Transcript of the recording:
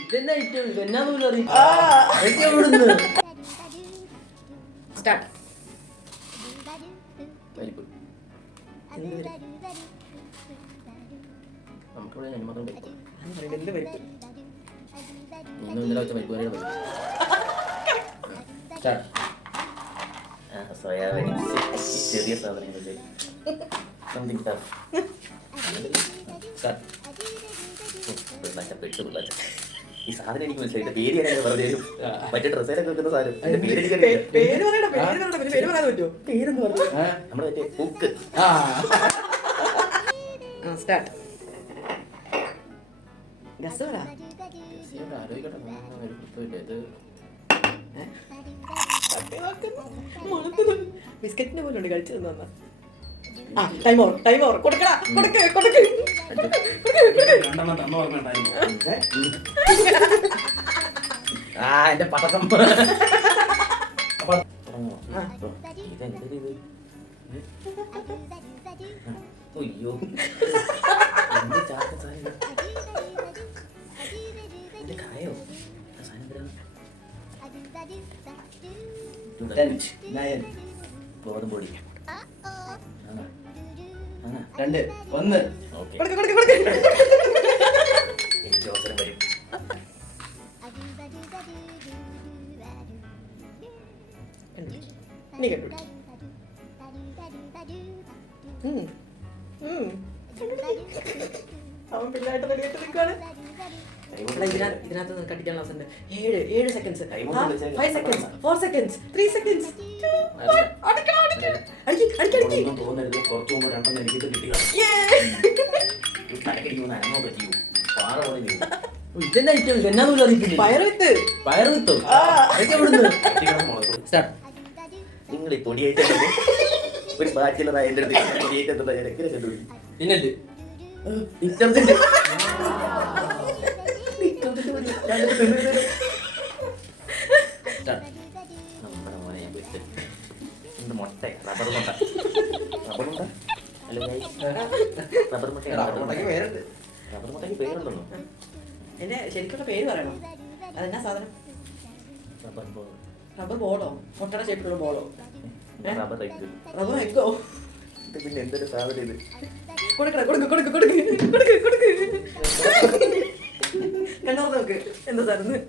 ഇതെന്നാ ഐറ്റം എന്നാ പോലും അറിയില്ല. സ്റ്റാർട്ട്. പരിപ്പ് നമുക്കിവിടെ ഞാൻ മാത്രം പരിപ്പ് എന്ത് പരിപ്പ്? ഇന്നും ഇന്നലെ വെച്ച പരിപ്പ് കറിയുടെ പരിപ്പ്. സോയാബീൻ ചെറിയ സാധനങ്ങളില്ലേ സംതിങ് ടഫ്. പെട്ടു പിള്ളേർ ഈ സാധനം എനിക്ക് മനസ്സിലായി. ഇതിന്റെ പേര് ഞാൻ പറഞ്ഞു മറ്റേ ഡ്രസ്സേലൊക്കെ വെക്കുന്ന സാധനം. അതിന്റെ പേര് എനിക്കറിയില്ല. പേരെന്ന് പറഞ്ഞു നമ്മുടെ മറ്റേ ഹുക്ക്. സ്റ്റാർട്ട്. ഗസ് പറ. ആലോചിക്കട്ടെ. ഇത് ബിസ്ക്കറ്റിന്റെ പോലെ ഉണ്ട് കഴിച്ചു തന്ന. Time over. കൊടുക്കടാ. എന്റെ പടക്കം. അയ്യോ എന്റെ കായോ ഗോതമ്പ് പൊടി 2 1. എനിക്ക് അവസരം വരും. അവൻ പിള്ളേട്ട് റെഡിയായിട്ട് നിൽക്കുകയാണ്. ഇതിനകത്ത് കട്ടിക്കാൻ അവസരം 7 സെക്കൻഡ്സ് 5 സെക്കൻഡ്സ് 4 സെക്കൻഡ്സ് 3 സെക്കൻഡ്സ്. തോന്നരുത് കുറച്ചു മുമ്പ് 2 എനിക്കിട്ട് കിട്ടിയ തലക്കടിക്കുന്ന അനങ്ങോ പറ്റിയോ പാറ പോലെ. ഇതെന്നാ ഐറ്റം എന്നാ പോലും അറിയില്ല. പയറുവിത്ത് നിങ്ങൾ ഈ പൊടിയായിട്ട് ഒരു ബാച്ചിലറായ എൻ്റെ അടുത്ത് പൊടിയായിട്ട് എന്താ ഞാൻ എങ്ങനെ കണ്ടുപിടിക്കും? പിന്നല്ലേ ഡിറ്റർജന്റ്. നമ്മുടെ മോനെ ഞാൻ വിട്ട് എന്ത് മുട്ട റബ്ബർ മുട്ട ഹലോ റബ്ബർ മുട്ട റബ്ബർ മുട്ടയ്ക്ക് പേരുണ്ടെന്നോ? എന്റെ ശരിക്കുള്ള പേര് പറയണം. അതെന്നാ സാധനം? റബ്ബർ ബോളോ? മുട്ടയുടെ ഷേപ്പിലുള്ള ബോളോ? Rubber egg. റബ്ബർ എഗ്ഗോ? ഇത് പിന്നെ എന്തൊരു സാധനം ഇത്? കണ്ടോ നോക്ക് എന്താ സാധനം?